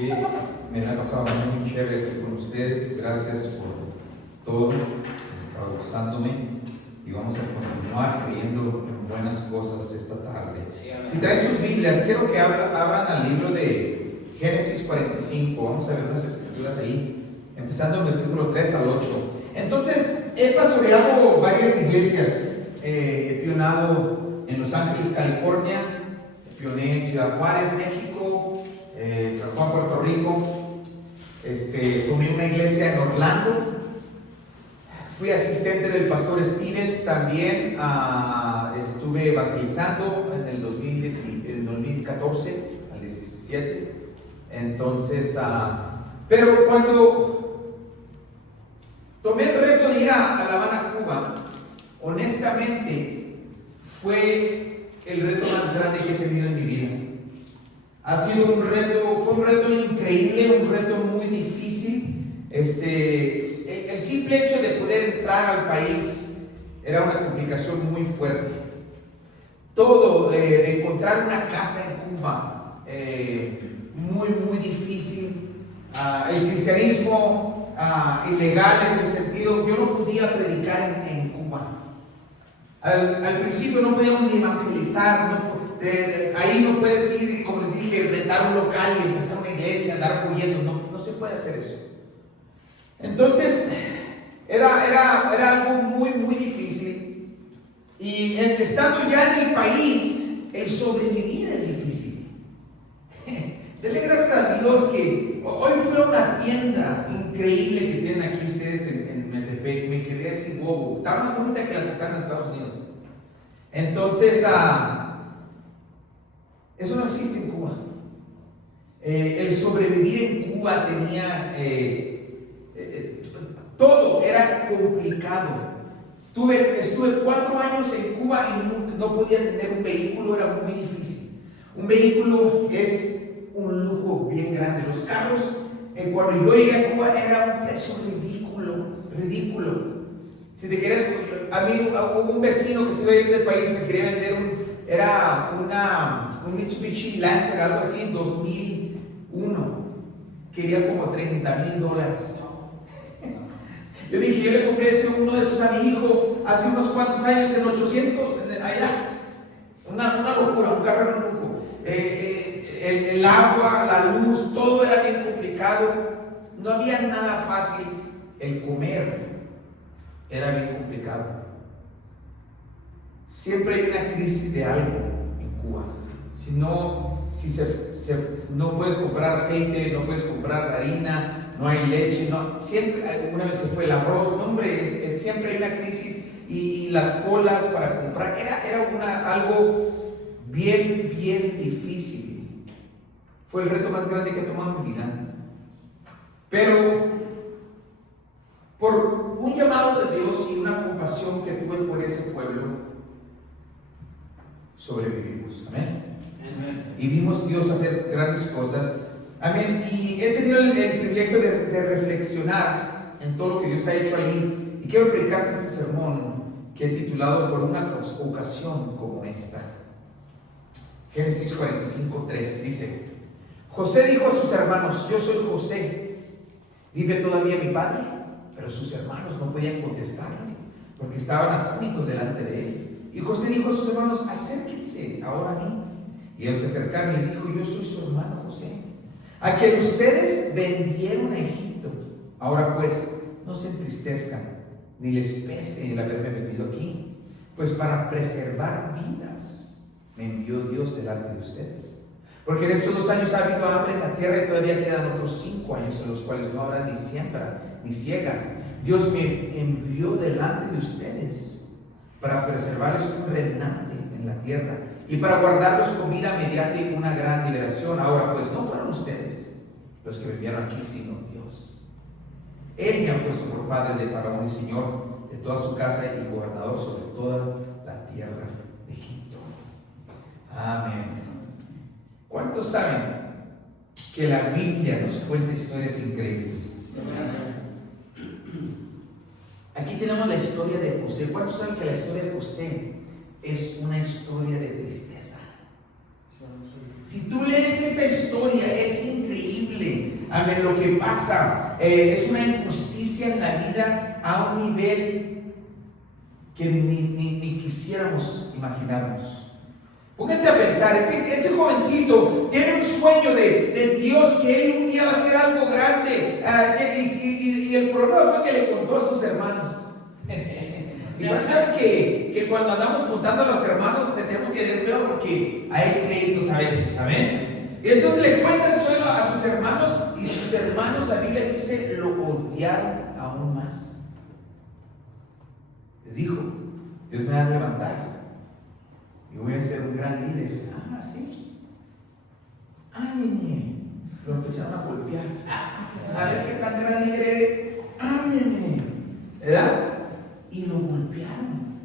que me la he pasado muy chévere aquí con ustedes. Gracias por todo. He estado gozándome y vamos a continuar creyendo en buenas cosas esta tarde. Si traen sus Biblias, quiero que abran al libro de Génesis 45. Vamos a ver unas escrituras ahí, empezando en versículo 3 al 8. Entonces, he pastoreado varias iglesias. He pionado en Los Ángeles, California. Pioné en Ciudad Juárez, México. San Juan, Puerto Rico. Tomé una iglesia en Orlando. Fui asistente del pastor Stevens también. Estuve evangelizando en el 2014 al 17. Entonces, pero cuando tomé el reto de ir a La Habana, Cuba, honestamente fue el reto más grande que he tenido en mi vida. Ha sido fue un reto increíble, un reto muy difícil. El simple hecho de poder entrar al país era una complicación muy fuerte. Todo, de encontrar una casa en Cuba, muy difícil. El cristianismo ilegal en el sentido, yo no podía predicar en Cuba. Al principio no podíamos ni evangelizar, ahí no puedes ir, como les dije, rentar un local y empezar una iglesia, dar folletos, no se puede hacer eso. Entonces, era algo muy difícil. Y estando ya en el país, el sobrevivir es difícil. Denle gracias a Dios que hoy fue a una tienda increíble que tienen aquí ustedes en Metepec. Me quedé así bobo. Está más bonita que las que están en Estados Unidos. Entonces, eso no existe en Cuba. El sobrevivir en Cuba tenía todo era complicado. Estuve 4 años en Cuba y no podía tener un vehículo, era muy difícil. Un vehículo es un lujo bien grande. Los carros, cuando yo llegué a Cuba, era un precio ridículo. Si te quieres, a mí hubo un vecino que se iba a ir del país, me quería vender un Mitsubishi Lancer, algo así, 2001. Quería como $30,000. Yo dije, yo le compré uno de esos a mi hijo hace unos cuantos años en 800, allá. Una locura, un carro era un lujo. El agua, la luz, todo era bien complicado. No había nada fácil. El comer era bien complicado. Siempre hay una crisis de algo en Cuba. No puedes comprar aceite, no puedes comprar harina, no hay leche, siempre, alguna vez se fue el arroz, siempre hay una crisis y las colas para comprar, era algo bien difícil. Fue el reto más grande que he tomado en mi vida. Pero por un llamado de Dios y una compasión que tuve por ese pueblo, sobrevivimos. Amén. Y vimos Dios hacer grandes cosas. Amén. Y he tenido el privilegio de reflexionar en todo lo que Dios ha hecho allí. Y quiero predicarte este sermón que he titulado Por una ocasión como esta. Génesis 45:3 dice: José dijo a sus hermanos: yo soy José. ¿Vive todavía mi padre? Pero sus hermanos no podían contestarle porque estaban atónitos delante de él. Y José dijo a sus hermanos: acérquense ahora a mí. Y ellos se acercaron y les dijo: yo soy su hermano José, a quien ustedes vendieron a Egipto. Ahora pues, no se entristezcan, ni les pese el haberme vendido aquí, pues para preservar vidas me envió Dios delante de ustedes. Porque en estos 2 años ha habido hambre en la tierra y todavía quedan otros 5 años en los cuales no habrá ni siembra ni siega. Dios me envió delante de ustedes para preservarles un remanente en la tierra y para guardarles comida mediante una gran liberación. Ahora pues, no fueron ustedes los que me enviaron aquí, sino Dios. Él me ha puesto por padre de Faraón y señor de toda su casa y gobernador sobre toda la tierra de Egipto. Amén. ¿Cuántos saben que la Biblia nos cuenta historias increíbles? Aquí tenemos la historia de José. ¿Cuántos saben que la historia de José es una historia de tristeza? Si tú lees esta historia, es increíble. de lo que pasa. Es una injusticia en la vida a un nivel que ni quisiéramos imaginarnos. Pónganse a pensar, este jovencito tiene un sueño de Dios, que él un día va a hacer algo grande, y el problema fue que le contó a sus hermanos. Igual saben que cuando andamos contando a los hermanos tenemos que tener cuidado porque hay pleitos a veces, ¿saben? Y entonces le cuenta el sueño a sus hermanos, y sus hermanos, la Biblia dice, lo odiaron aún más. Les dijo, Dios me va a levantar y voy a ser un gran líder. Ah, sí. Ah, niñe. Lo empezaron a golpear. A ver qué tan gran líder eres. Ah, niñe. ¿Verdad? Y lo golpearon.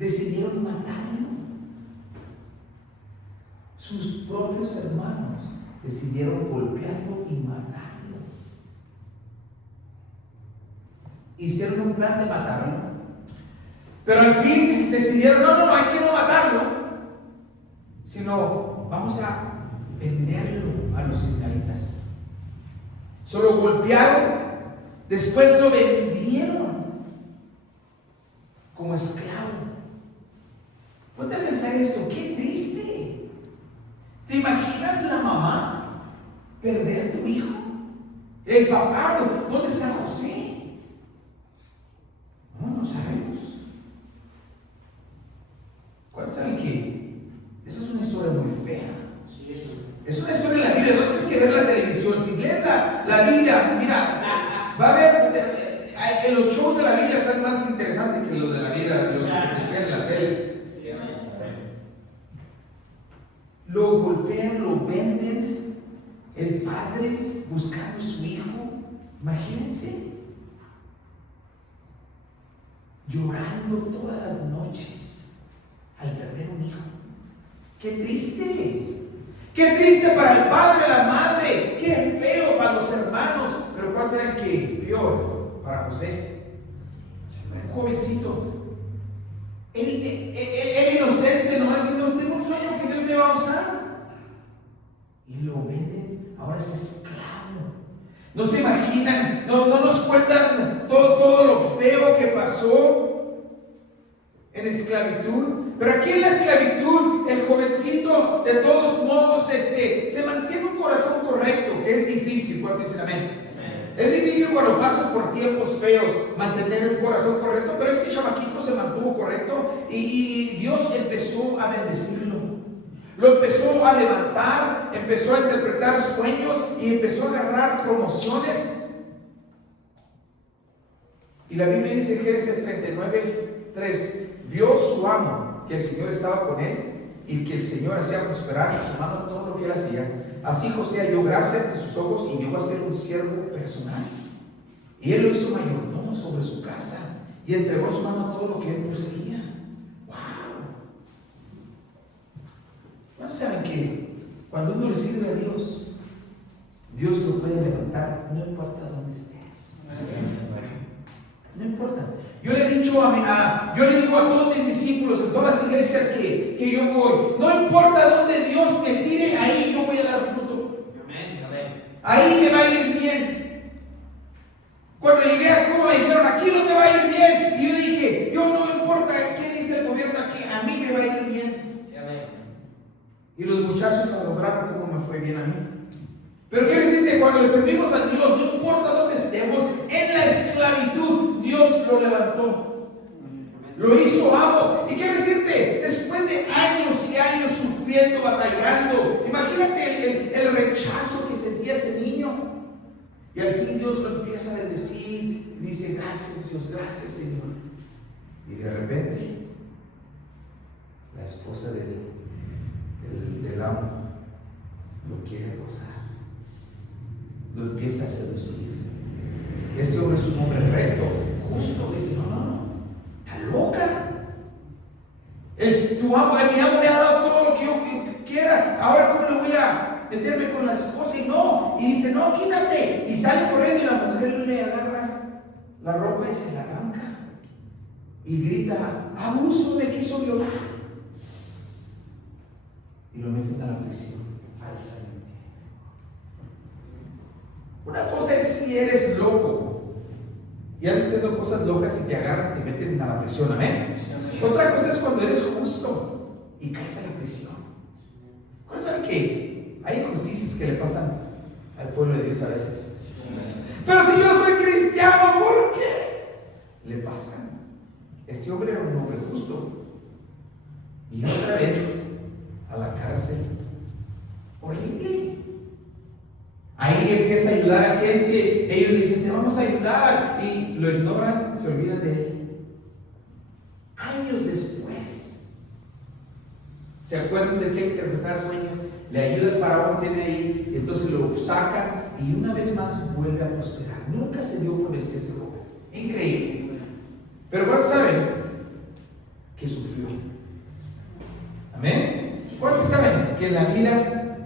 Decidieron matarlo. Sus propios hermanos decidieron golpearlo y matarlo. Hicieron un plan de matarlo. Pero al fin decidieron, no, hay que no matarlo, sino vamos a venderlo a los ismaelitas. Solo golpearon, después lo vendieron como esclavo. Ponte a pensar esto, qué triste. ¿Te imaginas la mamá perder tu hijo? El papá, ¿dónde está José? No sabemos. ¿Cuál saben que esa es una historia muy fea? Es una historia de la Biblia, no tienes que ver la televisión. Si lees la Biblia, mira, va a haber, en los shows de la Biblia están más interesantes que los de la vida, los que te enseñan en la tele. Lo golpean, lo venden, el padre buscando a su hijo. Imagínense, llorando todas las noches al perder un hijo. ¡Qué triste! ¡Qué triste para el padre, la madre! ¡Qué feo para los hermanos! Pero ¿cuál será el que peor para José? Un jovencito. Él inocente, nomás diciendo, tengo un sueño que Dios me va a usar. Y lo venden, ahora es esclavo. No se imaginan, no nos cuentan todo lo feo que pasó en esclavitud. Pero aquí en la esclavitud, el jovencito, de todos modos, se mantiene un corazón correcto, que es difícil. ¿Cuántos dicen amén? Es difícil cuando pasas por tiempos feos mantener un corazón correcto, pero este chamaquito se mantuvo correcto y Dios empezó a bendecirlo. Lo empezó a levantar, empezó a interpretar sueños y empezó a agarrar promociones. Y la Biblia dice en Génesis 39:3, vio su amo que el Señor estaba con él y que el Señor hacía prosperar en su mano todo lo que él hacía. Así José halló gracia ante sus ojos y llegó a ser un siervo personal. Y él lo hizo mayordomo sobre su casa y entregó en su mano todo lo que él poseía. ¡Wow! ¿No saben que cuando uno le sirve a Dios, Dios lo puede levantar, no importa dónde estés? No importa. Yo le he dicho yo le digo a todos mis discípulos en todas las iglesias que yo voy, no importa dónde Dios me tire, ahí yo voy a dar fruto. Ahí me va a ir bien. Cuando llegué a Cuba me dijeron, aquí no te va a ir bien. Y yo dije, yo no importa qué dice el gobierno aquí, a mí me va a ir bien. Y los muchachos adoraron cómo me fue bien a mí. Pero quiero decirte, cuando le servimos a Dios, no importa dónde estemos, en la esclavitud, Dios lo levantó. Lo hizo amo. Y quiero decirte, después de años y años sufriendo, batallando, imagínate el rechazo que sentía ese niño. Y al fin Dios lo empieza a bendecir. Y dice, gracias Dios, gracias Señor. Y de repente, la esposa del amo lo quiere gozar. Lo empieza a seducir. Este hombre es un hombre recto, justo. Dice, no, está loca. Es tu amo, mi amo me ha dado todo lo que yo quiera. Ahora cómo le voy a meterme con la esposa. Y dice, no, quítate. Y sale corriendo y la mujer le agarra la ropa y se la arranca. Y grita, abuso, me quiso violar. Y lo meten a la prisión falsamente. Una cosa es si eres loco y andas haciendo cosas locas y te agarran, te meten a la prisión, amén. Otra cosa es cuando eres justo y caes a la prisión. ¿Cuál saben que hay injusticias que le pasan al pueblo de Dios a veces? Pero si yo soy cristiano, ¿por qué? Le pasan. Este hombre era un hombre justo y otra vez a la cárcel. Horrible. Ahí empieza a ayudar a gente. Ellos le dicen, te vamos a ayudar, y lo ignoran, se olvidan de él. Años después se acuerdan de que él interpretaba sueños, le ayuda el faraón, tiene ahí, y entonces lo sacan y una vez más vuelve a prosperar. Nunca se dio por vencido este joven. Increíble. Pero ¿cuántos saben que sufrió? Amén. ¿Cuántos saben que en la vida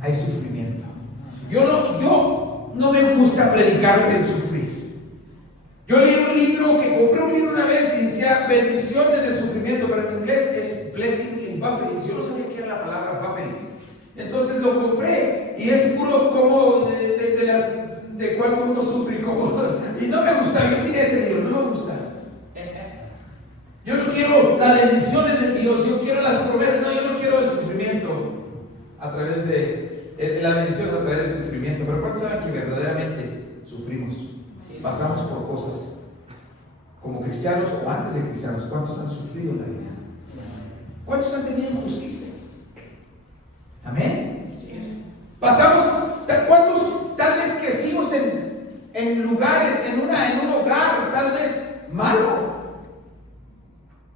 hay sufrimiento? Yo no me gusta predicar del sufrir. Yo leí un libro, compré un libro una vez y decía bendición en el sufrimiento, pero en inglés es blessing in buffering. Yo no sabía qué era la palabra buffering. Entonces lo compré y es puro como de cuánto uno sufre y no me gusta. Yo tiré ese libro, no me gusta. Yo no quiero las bendiciones de Dios, yo quiero las promesas, no, yo no quiero el sufrimiento a través de las bendiciones a través del sufrimiento. Pero ¿cuántos saben que verdaderamente sufrimos? Pasamos por cosas como cristianos o antes de cristianos. ¿Cuántos han sufrido en la vida? ¿Cuántos han tenido injusticias? Amén. Pasamos, ¿cuántos tal vez crecimos en lugares, en un hogar tal vez malo?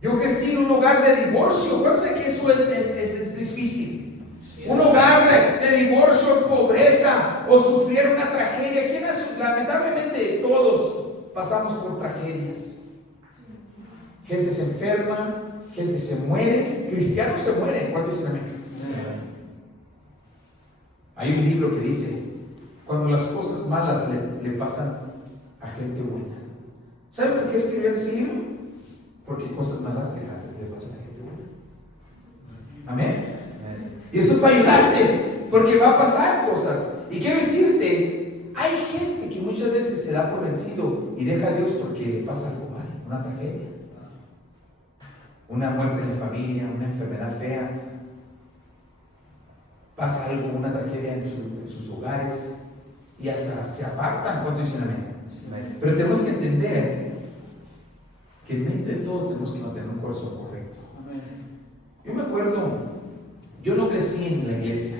Yo crecí en un hogar de divorcio. ¿Cuántos saben que eso es difícil? Un hogar de divorcio, pobreza, o sufrir una tragedia. Lamentablemente todos pasamos por tragedias. Gente se enferma, gente se muere, cristianos se mueren. ¿Cuántos dicen amén? Hay un libro que dice, cuando las cosas malas le pasan a gente buena. ¿Saben por qué escribieron ese libro? Porque cosas malas le pasan a gente buena. Amén. Y eso es para ayudarte, porque va a pasar cosas. Y quiero decirte, hay gente que muchas veces se da por vencido y deja a Dios porque le pasa algo mal, una tragedia, una muerte en la familia, una enfermedad fea, pasa algo, una tragedia en sus hogares y hasta se apartan. ¿Cuánto dicen amén? Pero tenemos que entender que en medio de todo tenemos que mantener un corazón correcto. Yo me acuerdo, yo no crecí en la iglesia.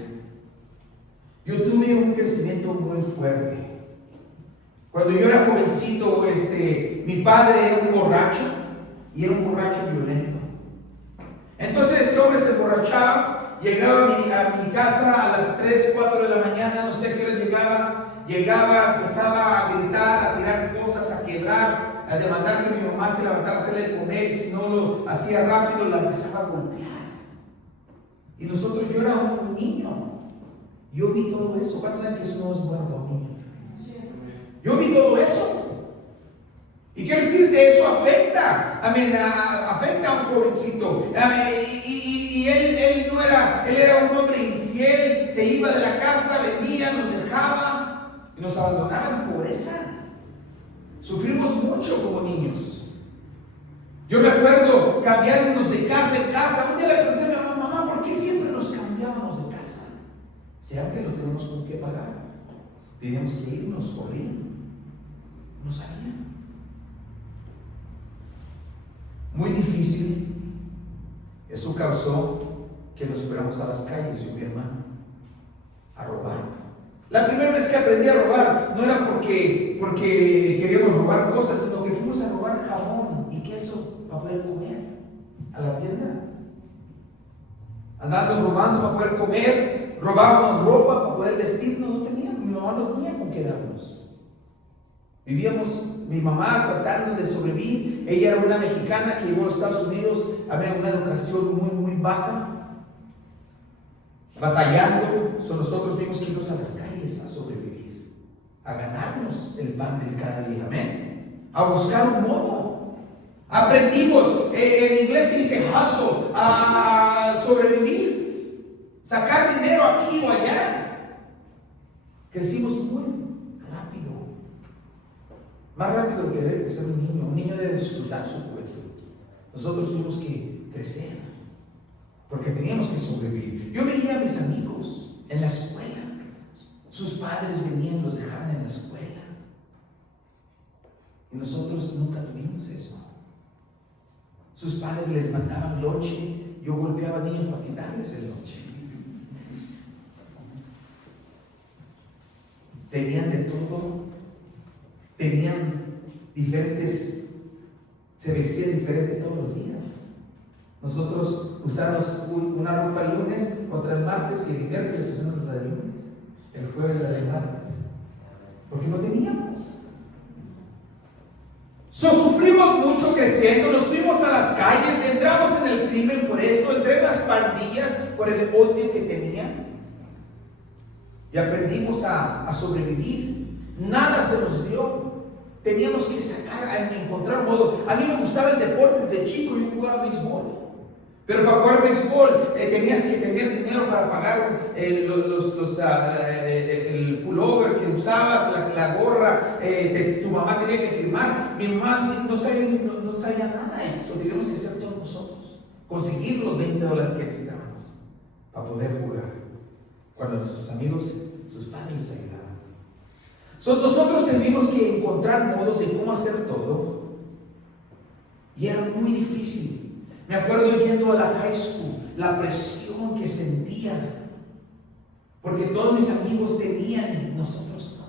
Yo tuve un crecimiento muy fuerte. Cuando yo era jovencito, mi padre era un borracho y era un borracho violento. Entonces este hombre se emborrachaba, llegaba a mi casa a las 3, 4 de la mañana, no sé a qué hora llegaba, empezaba a gritar, a tirar cosas, a quebrar, a demandar que mi mamá se levantara a hacerle de comer, y si no lo hacía rápido, la empezaba a golpear. Y nosotros, yo era un niño. Yo vi todo eso. ¿Cuántos saben que eso no es bueno para un niño? Yo vi todo eso. Y quiero decirte, eso afecta. Afecta a un jovencito. Y él no era, él era un hombre infiel. Se iba de la casa, venía, nos dejaba y nos abandonaba en pobreza. Sufrimos mucho como niños. Yo me acuerdo cambiándonos de casa en casa. Un día le pregunté a mi mamá, mamá, ¿por qué siempre nos cambiábamos de casa? Sea que lo tenemos con qué pagar. Teníamos que irnos corriendo. No sabían. Muy difícil. Eso causó que nos fuéramos a las calles, yo y mi hermano, a robar. La primera vez que aprendí a robar no era porque queríamos robar cosas, sino que fuimos a robar jamón y queso para poder comer a la tienda. Andábamos robando para poder comer, robábamos ropa para poder vestirnos, mi mamá no tenía con qué darnos. Vivíamos, mi mamá tratando de sobrevivir. Ella era una mexicana que llegó a los Estados Unidos, había una educación muy, muy baja, batallando. Nosotros vimos que irnos a las calles a sobrevivir, a ganarnos el pan del cada día, amén, a buscar un modo. Aprendimos, en inglés se dice hustle, a sobrevivir, sacar dinero aquí o allá. Crecimos muy rápido. Más rápido que debe crecer un niño. Un niño debe disfrutar su juventud. Nosotros tuvimos que crecer porque teníamos que sobrevivir. Yo veía a mis amigos en la escuela. Sus padres venían, los dejaban en la escuela. Y nosotros nunca tuvimos eso. Sus padres les mandaban lonche. Yo golpeaba a niños para quitarles el lonche. Tenían de todo. Tenían diferentes, se vestían diferente todos los días. Nosotros usamos una ropa el lunes, otra el martes, y el miércoles usamos la del lunes, el jueves la del martes, porque no teníamos. Sufrimos mucho creciendo, nos fuimos a las calles, entramos en el crimen por esto, entré en las pandillas por el odio que tenía, y aprendimos a sobrevivir. Nada se nos dio. Teníamos que encontrar un modo. A mí me gustaba el deporte desde chico. Yo jugaba béisbol. Pero para jugar béisbol tenías que tener dinero para pagar el pullover que usabas, la gorra. Tu mamá tenía que firmar. Mi mamá no sabía nada. Eso teníamos que hacer todos nosotros. Conseguir los $20 que necesitábamos para poder jugar. Cuando nuestros amigos, sus padres les ayudaban. Nosotros tuvimos que encontrar modos de cómo hacer todo. Y era muy difícil. Me acuerdo yendo a la high school, la presión que sentía. Porque todos mis amigos tenían y nosotros no.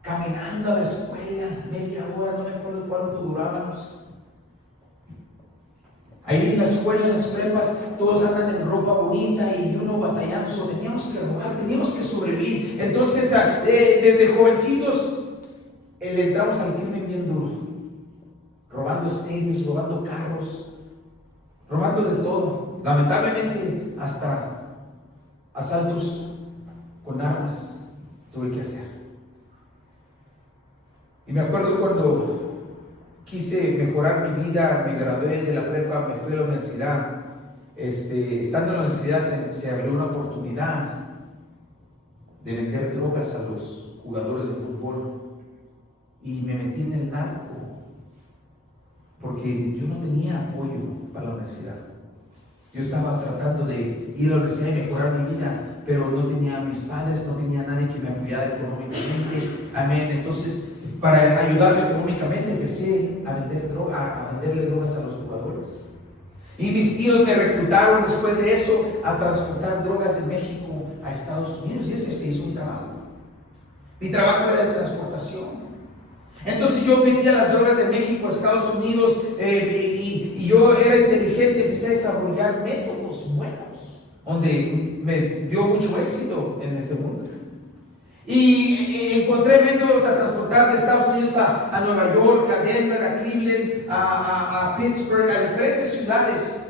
Caminando a la escuela, media hora, no me acuerdo cuánto durábamos. Ahí en la escuela, en las prepas, todos andan en ropa bonita y uno batallando. Teníamos que robar, teníamos que sobrevivir. Entonces, desde jovencitos, le entramos al crimen bien duro. Robando estéreos, robando carros, robando de todo. Lamentablemente, hasta asaltos con armas tuve que hacer. Y me acuerdo cuando quise mejorar mi vida, me gradué de la prepa, me fui a la universidad. Estando en la universidad se abrió una oportunidad de vender drogas a los jugadores de fútbol. Y me metí en el narco, porque yo no tenía apoyo para la universidad. Yo estaba tratando de ir a la universidad y mejorar mi vida, pero no tenía a mis padres, no tenía a nadie que me apoyara económicamente. Amén. Entonces, para ayudarme económicamente, empecé a venderle drogas a los jugadores. Y mis tíos me reclutaron después de eso a transportar drogas de México a Estados Unidos. Y ese se hizo un trabajo. Mi trabajo era de transportación. Entonces yo metía las drogas de México a Estados Unidos y yo era inteligente, empecé a desarrollar métodos buenos, donde me dio mucho éxito en ese mundo. Y encontré métodos a transportar de Estados Unidos a Nueva York, a Denver, a Cleveland, a Pittsburgh, a diferentes ciudades.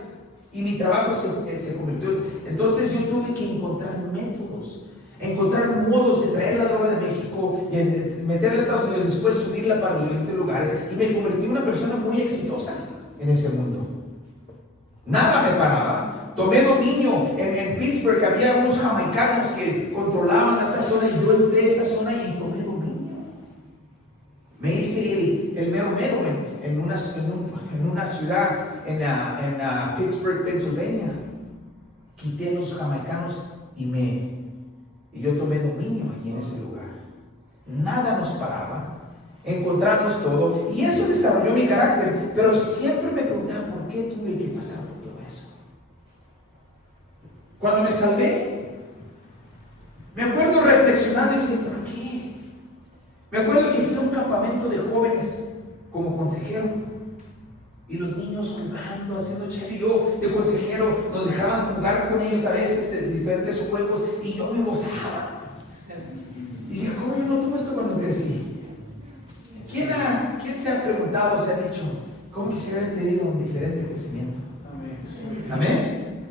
Y mi trabajo se convirtió. Entonces yo tuve que encontrar métodos, encontrar modos de traer la droga de México y meterla a Estados Unidos, después subirla para diferentes lugares. Y me convertí en una persona muy exitosa en ese mundo. Nada me paraba. Tomé dominio en Pittsburgh, había unos jamaicanos que controlaban esa zona y yo entré a esa zona y tomé dominio. Me hice el mero en una ciudad en Pittsburgh, Pennsylvania. Quité a los jamaicanos y yo tomé dominio allí en ese lugar. Nada nos paraba, encontramos todo y eso desarrolló mi carácter, pero siempre me preguntaba por qué tuve que pasar por todo eso. Cuando me salvé, me acuerdo reflexionando y diciendo, ¿por qué? Me acuerdo que fui a un campamento de jóvenes como consejero y los niños jugando, haciendo chévere. Yo de consejero nos dejaban jugar con ellos a veces en diferentes juegos y yo me gozaba. Y decía, ¿cómo yo no tuve esto cuando crecí? ¿Quién se ha preguntado, se ha dicho, cómo quisiera haber tenido un diferente crecimiento? Amén. ¿Amén?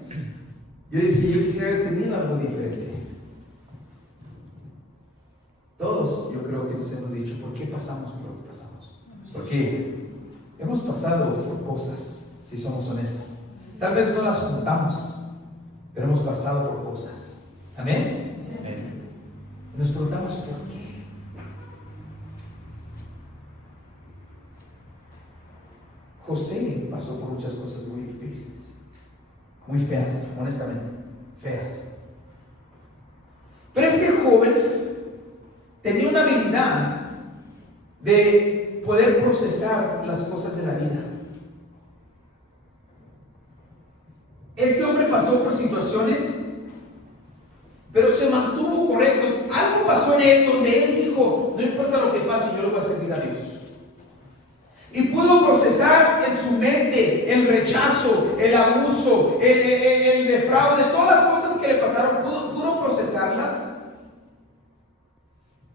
Yo decía, yo quisiera haber tenido algo diferente. Todos, yo creo que nos hemos dicho, ¿por qué pasamos por lo que pasamos? Porque hemos pasado por cosas, si somos honestos. Tal vez no las contamos, pero hemos pasado por cosas. ¿Amén? Amén. Nos preguntamos por qué. José pasó por muchas cosas muy difíciles, muy feas, honestamente, feas. Pero este joven tenía una habilidad de poder procesar las cosas de la vida. Este hombre pasó por situaciones, pero se mantuvo correcto. Algo pasó en él donde él dijo, no importa lo que pase, yo le voy a servir a Dios. Y pudo procesar en su mente el rechazo, el abuso, el defraude, todas las cosas que le pasaron, pudo procesarlas.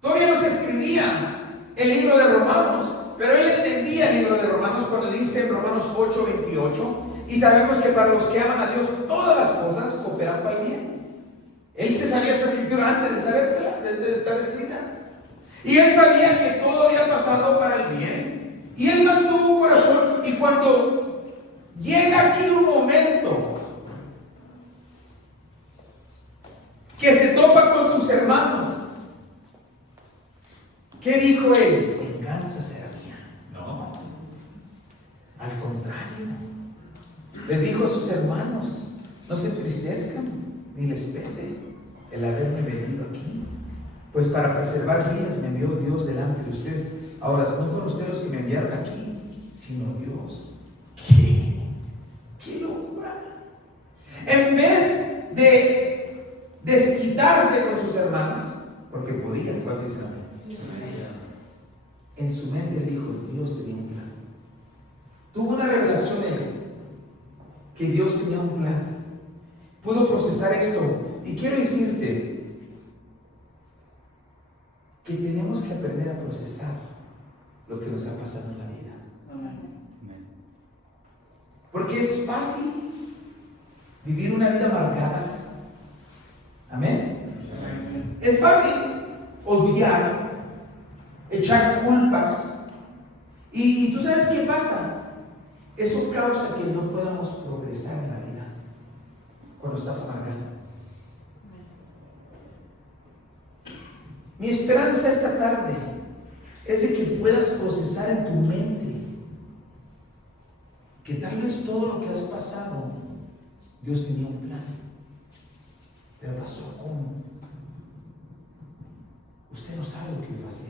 Todavía no se escribía el libro de Romanos, pero él entendía el libro de Romanos cuando dice en Romanos 8:28, y sabemos que para los que aman a Dios todas las cosas cooperan para el bien. Él se sabía esa escritura antes de sabérsela, antes de estar escrita. Y él sabía que todo había pasado para el bien. Y él mantuvo un corazón, y cuando llega aquí un momento que se topa con sus hermanos, ¿qué dijo él? Venganza será mía. No, al contrario, les dijo a sus hermanos, no se entristezcan ni les pese el haberme venido aquí, pues para preservar vidas me envió Dios delante de ustedes. Ahora, no fueron ustedes los que me enviaron aquí, sino Dios. ¡Qué locura! En vez de desquitarse con sus hermanos, porque podían, en su mente dijo, Dios tenía un plan. Tuvo una revelación en él, que Dios tenía un plan. Pudo procesar esto. Y quiero decirte que tenemos que aprender a procesar lo que nos ha pasado en la vida. Porque es fácil vivir una vida amargada. Amén. Es fácil odiar, echar culpas. Y tú sabes qué pasa. Eso causa que no podamos progresar en la vida cuando estás amargado. Mi esperanza esta tarde es de que puedas procesar en tu mente que tal vez todo lo que has pasado, Dios tenía un plan, pero pasó ¿cómo? Usted no sabe lo que yo pasé,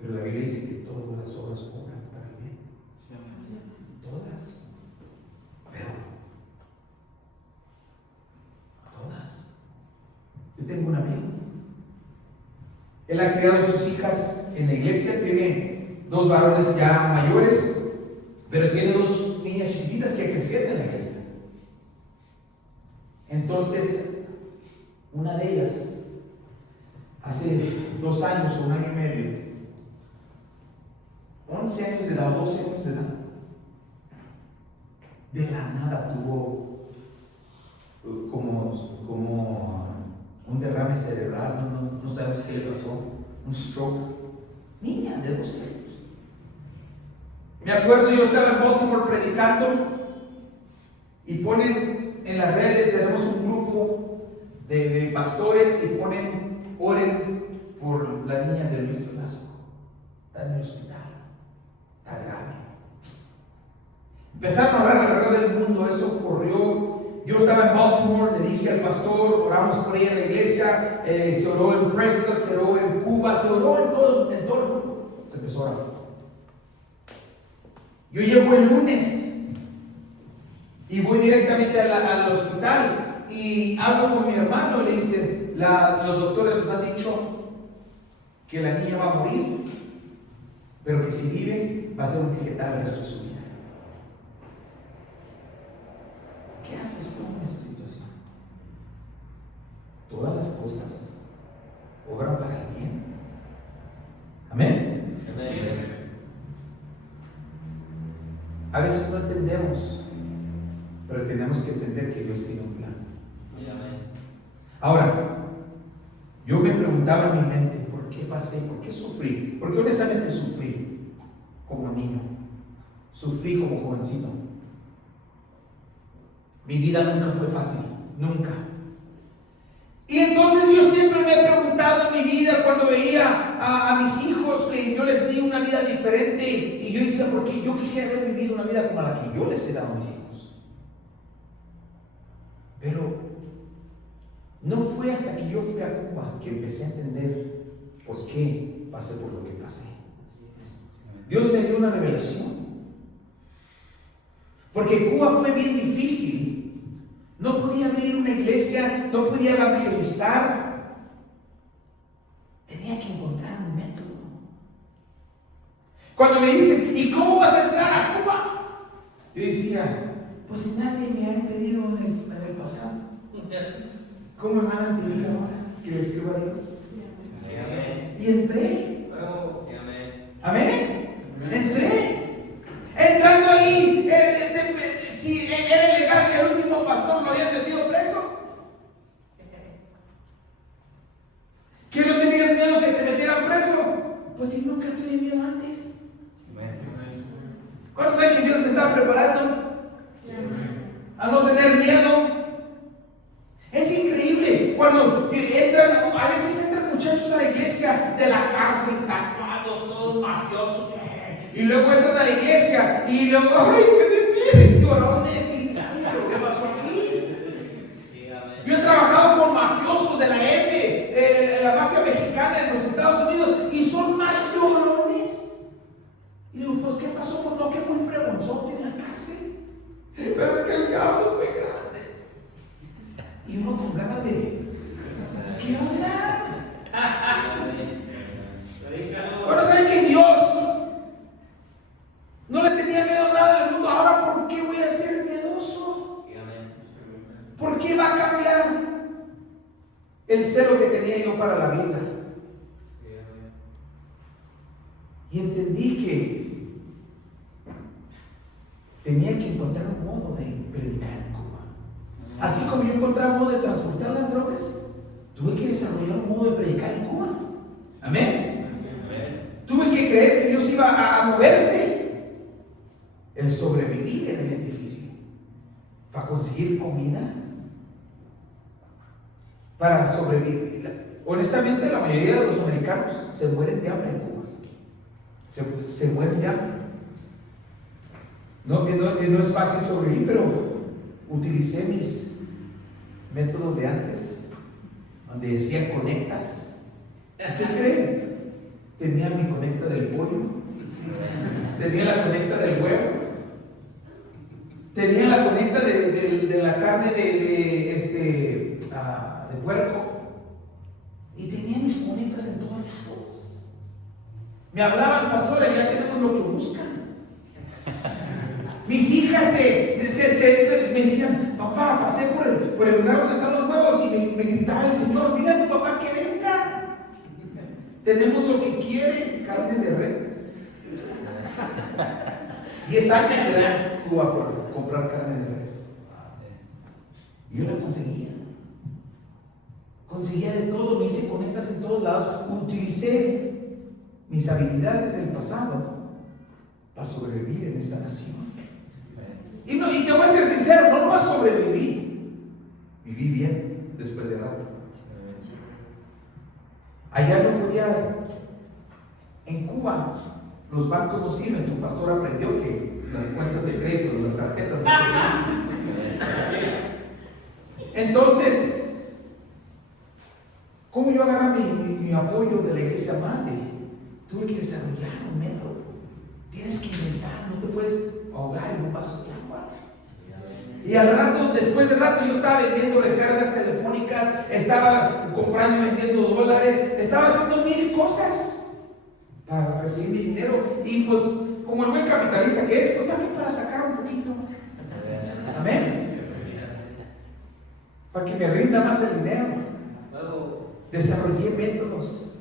pero la Biblia dice que todas las obras obran para el bien. Todas, pero todas. Yo tengo un amigo. Él ha criado a sus hijas en la iglesia, tiene 2 varones ya mayores, pero tiene 2 niñas chiquititas que crecieron en la iglesia. Entonces, una de ellas, hace 2 años o 1 año y medio, 11 años de edad, 12 años de edad, de la nada tuvo como un derrame cerebral, no sabemos qué le pasó, un stroke. Niña de 12 años. Me acuerdo, yo estaba en Baltimore predicando y ponen en las redes, tenemos un grupo de pastores y ponen, oren por la niña de Luis Velasco. Está en el hospital, está grave. Empezaron a orar alrededor del mundo, eso ocurrió. Yo estaba en Baltimore, le dije al pastor, oramos por ella en la iglesia, se oró en Prescott, se oró en Cuba, se oró en todo el mundo. Se empezó a orar. Yo llego el lunes y voy directamente al hospital y hablo con mi hermano y le dice, los doctores nos han dicho que la niña va a morir, pero que si vive va a ser un vegetal el resto de su vida. ¿Qué haces tú en esa situación? Todas las cosas obran para el bien. Amén. A veces no entendemos, pero tenemos que entender que Dios tiene un plan. Ahora, yo me preguntaba en mi mente, ¿por qué pasé? ¿Por qué sufrí? Porque honestamente sufrí como niño, sufrí como jovencito. Mi vida nunca fue fácil, nunca. Y entonces yo siempre me he preguntado en mi vida, cuando veía a mis hijos, que yo les di una vida diferente, y yo decía, porque yo quisiera haber vivido una vida como la que yo les he dado a mis hijos. Pero no fue hasta que yo fui a Cuba que empecé a entender por qué pasé por lo que pasé. Dios me dio una revelación. Porque Cuba fue bien difícil. No podía abrir una iglesia, no podía evangelizar. Tenía que encontrar un método. Cuando me dicen, ¿y cómo vas a entrar a Cuba? Yo decía, pues si nadie me ha impedido en el pasado, ¿cómo me van a impedir ahora que le escriba a Dios? Y entré. Amén. Entré. Entrando ahí, si era ilegal que el último pastor lo habían metido preso. ¿Que no tenías miedo que te metieran preso? Pues si nunca tuve miedo antes. ¿Cuántos saben que Dios me estaba preparando a no tener miedo? Es increíble cuando entran, a veces entran muchachos a la iglesia de la cárcel, tatuados, todos mafiosos, y luego entran a la iglesia y luego, ¡ay, qué difícil! Llorones y, ¿pero qué pasó aquí? Yo he trabajado con mafiosos de la M, la mafia mexicana en los Estados Unidos, y son más llorones. Y digo, pues, ¿qué pasó? Pues no, que muy fregonzote en la cárcel. Pero es que el diablo es muy grande. Y uno con ganas de, ¿qué onda? Bueno, ¿saben que Dios no le tenía miedo a nada en el mundo? Ahora, ¿por qué voy a ser miedoso? ¿Por qué va a cambiar el celo que tenía yo para la vida? Y entendí que tenía que encontrar un modo de predicar en Cuba. Así como yo encontré un modo de transportar las drogas, tuve que desarrollar un modo de predicar en Cuba. Amén. Tuve que creer que Dios iba a moverse. El sobrevivir era bien difícil. Para conseguir comida, para sobrevivir. Honestamente, la mayoría de los americanos se mueren de hambre en Cuba. Se mueren de hambre. No es fácil sobrevivir, pero utilicé mis métodos de antes, donde decía conectas. ¿Qué creen? Tenía mi conecta del pollo, tenía la conecta del huevo, tenía la conecta de la carne de puerco, y tenía mis conectas en todos lados. Me hablaban, pastora, ya tenemos lo que buscan. Mis hijas me decían, papá, pasé por el lugar donde están los huevos, y me gritaba el Señor, dile a tu papá que venga. Tenemos lo que quiere, carne de res. 10 años te dan Cuba por comprar carne de res. Y yo la conseguía. Conseguía de todo, me hice conectas en todos lados. Utilicé mis habilidades del pasado para sobrevivir en esta nación. Y te voy a ser sincero, no nomás sobreviví, viví bien después de rato. Allá no podías, en Cuba los bancos no sirven. Tu pastor aprendió que las cuentas de crédito, las tarjetas no sirven. Entonces, ¿cómo yo agarré mi apoyo de la iglesia madre? Tuve que desarrollar un método. Tienes que inventar, no te puedes ahogar en un vaso de agua. Y al rato, después de rato, yo estaba vendiendo recargas telefónicas, estaba comprando y vendiendo dólares, estaba haciendo 1000 cosas para recibir mi dinero. Y pues, como el buen capitalista que es, pues también para sacar un poquito. Amén. Para que me rinda más el dinero. Desarrollé métodos.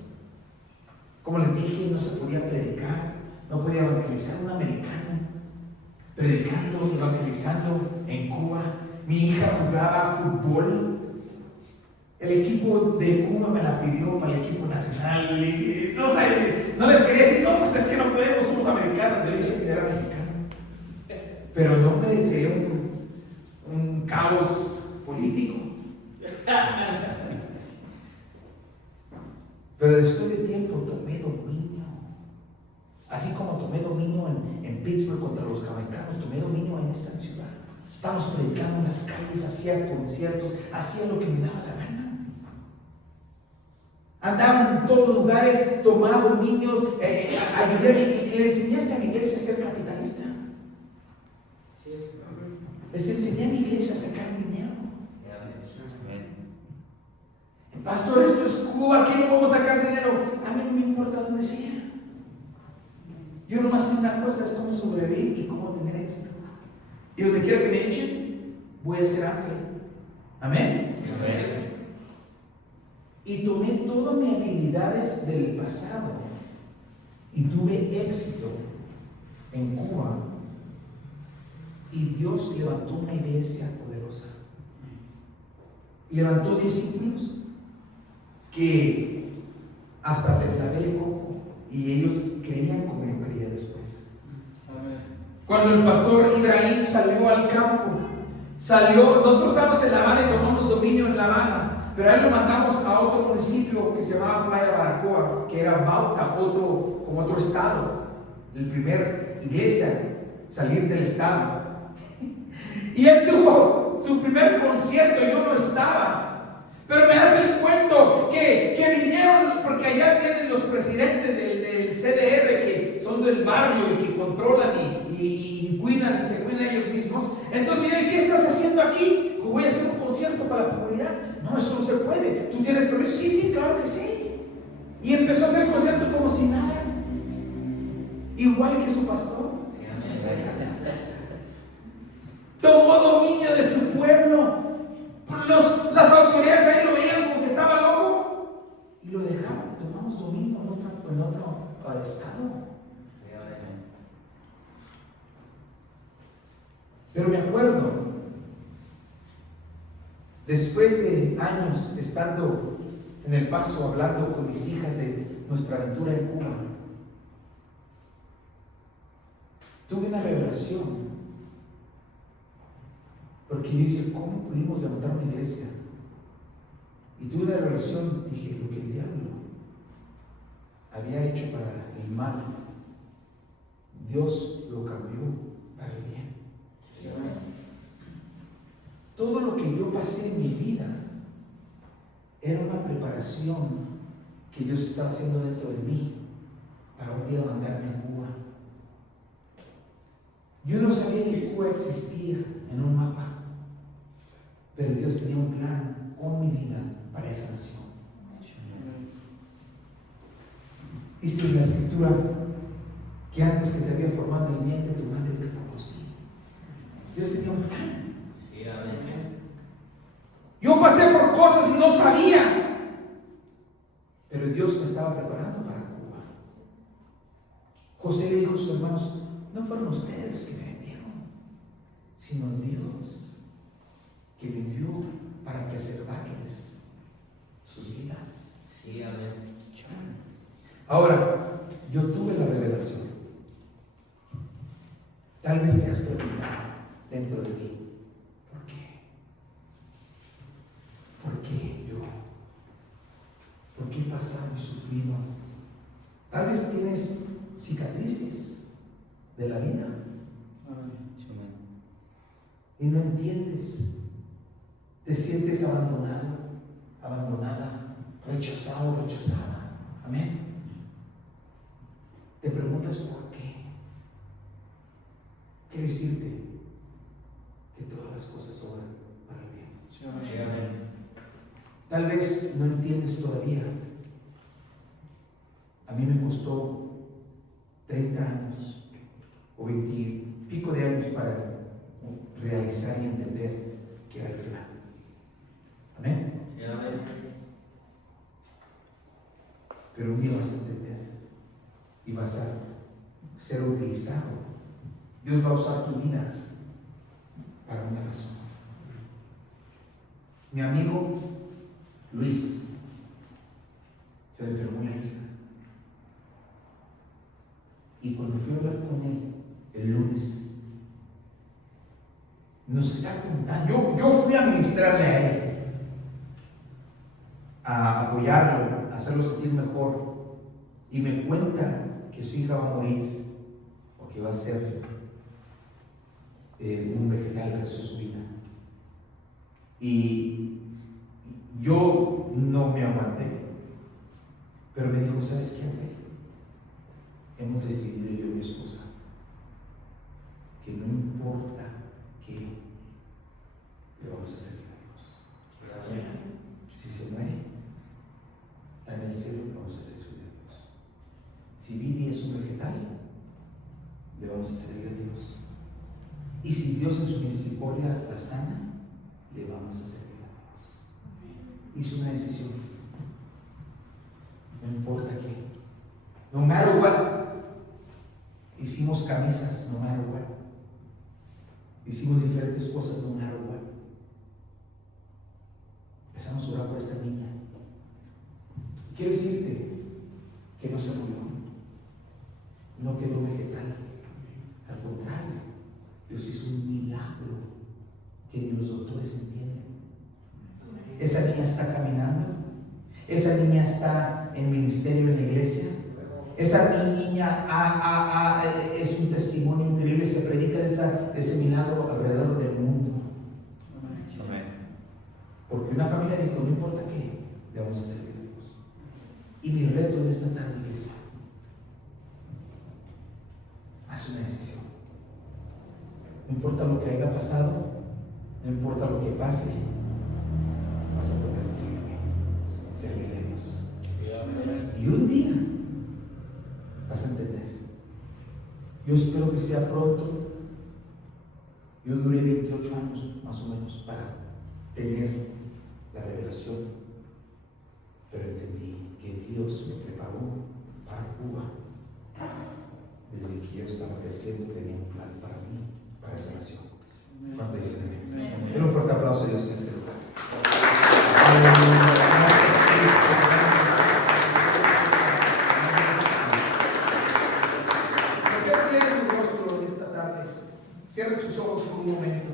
Como les dije, no se podía predicar, no podía evangelizar un americano. Predicando, evangelizando en Cuba. Mi hija jugaba fútbol. El equipo de Cuba me la pidió para el equipo nacional. No les quería decir, no, pues es que no podemos, somos americanos. Yo le dije que era mexicano. Pero no merecería un caos político. Pero después de tiempo tomé dominio. Así como tomé dominio en Pittsburgh contra los jamaicanos, tomé dominio en esta ciudad. Estamos predicando en las calles, hacía conciertos, hacía lo que me daba la gana. Andaba en todos lugares, tomaba dominio, ayudé, le enseñaste a mi iglesia a ser capitalista. Les enseñé a mi iglesia a sacar dinero. Pastor, esto es Cuba, aquí no vamos a sacar dinero. A mí no me importa dónde sea. Yo nomás sé una cosa, es cómo sobrevivir y cómo tener éxito. Y donde quiera que me echen, voy a ser ángel. Amén. Amén. Y tomé todas mis habilidades del pasado y tuve éxito en Cuba. Y Dios levantó una iglesia poderosa. Levantó discípulos que hasta Betabel Coco, y ellos creían como yo creía después. Amén. Cuando el pastor Ibrahim salió al campo, nosotros estábamos en La Habana y tomamos dominio en La Habana, pero a él lo mandamos a otro municipio que se llamaba Playa Baracoa, que era Bauta, como otro estado, la primera iglesia salir del estado. Y él tuvo su primer concierto, yo no estaba. Pero me hace el cuento que vinieron, porque allá tienen los presidentes del CDR que son del barrio y que controlan y cuidan, se cuidan ellos mismos. Entonces, ¿qué estás haciendo aquí? Voy a hacer un concierto para la comunidad. No, eso no se puede. ¿Tú tienes permiso? Sí, claro que sí. Y empezó a hacer el concierto como si nada. Igual que su pastor. Tomó dominio de su pueblo. Las autoridades ahí lo veían como que estaba loco y lo dejaban. Tomamos dominio en otro estado. Pero me acuerdo, después de años estando en El Paso hablando con mis hijas de nuestra aventura en Cuba, tuve una revelación. Porque yo dije, ¿cómo pudimos levantar una iglesia? Y tuve una revelación, dije, lo que el diablo había hecho para el mal, Dios lo cambió para el bien. Todo lo que yo pasé en mi vida era una preparación que Dios estaba haciendo dentro de mí para un día mandarme a Cuba. Yo no sabía que Cuba existía en un mapa, pero Dios tenía un plan con mi vida para esa nación. Dice en la escritura que antes que te había formado en el vientre tu madre te conocí. Dios tenía un plan. Yo pasé por cosas y no sabía, pero Dios me estaba preparando para Cuba. José le dijo a sus hermanos, no fueron ustedes que me vendieron, sino Dios que me envió para preservarles sus vidas. Sí, amén. Ahora, yo tuve la revelación. Tal vez te has preguntado dentro de ti, ¿por qué? ¿Por qué yo? ¿Por qué he pasado y sufrido? Tal vez tienes cicatrices de la vida y no entiendes. Te sientes abandonado, abandonada, rechazado, rechazada. Amén. Te preguntas por qué. Quiero decirte que todas las cosas obran para el bien. Sí, amén. Tal vez no entiendes todavía. A mí me costó 30 años o 20 y pico de años para realizar y entender que era el plan. Amén. Amén. Pero un día vas a entender y vas a ser utilizado. Dios va a usar tu vida para una razón. Mi amigo Luis se le enfermó la hija. Y cuando fui a hablar con él el lunes, nos está contando. Yo fui a ministrarle a él. a apoyarlo, a hacerlo sentir mejor, y me cuenta que su hija va a morir o que va a ser un vegetal el resto de su vida. Y yo no me aguanté, pero me dijo, ¿sabes qué, André? Hemos decidido yo y mi esposa que no importa qué, le vamos a servir a Dios. Si se muere, está en el cielo, le vamos a servir a Dios. Si vive y es un vegetal, le vamos a servir a Dios. Y si Dios en su misericordia la sana, le vamos a servir a Dios. Hizo una decisión. No importa qué. No matter what. Hicimos camisas, no matter what. Hicimos diferentes cosas, no matter what. Empezamos a orar por esta niña. Y quiero decirte que no se murió. No quedó vegetal. Al contrario, Dios hizo un milagro que ni los doctores entienden. Esa niña está caminando. Esa niña está en ministerio en la iglesia. Esa niña es un testimonio increíble. Se predica de ese milagro alrededor del mundo. Porque una familia dijo, no importa qué, le vamos a servir a Dios. Y mi reto en esta tarde, iglesia, haz una decisión. No importa lo que haya pasado, no importa lo que pase, vas a ponerte firme, servirle a Dios. Y un día vas a entender. Yo espero que sea pronto. Yo duré 28 años más o menos para tener la revelación, pero entendí que Dios me preparó para Cuba. Desde que yo estaba creciendo tenía un plan para mí, para esa nación. ¿Cuánto dicen amén? Un fuerte aplauso a Dios en este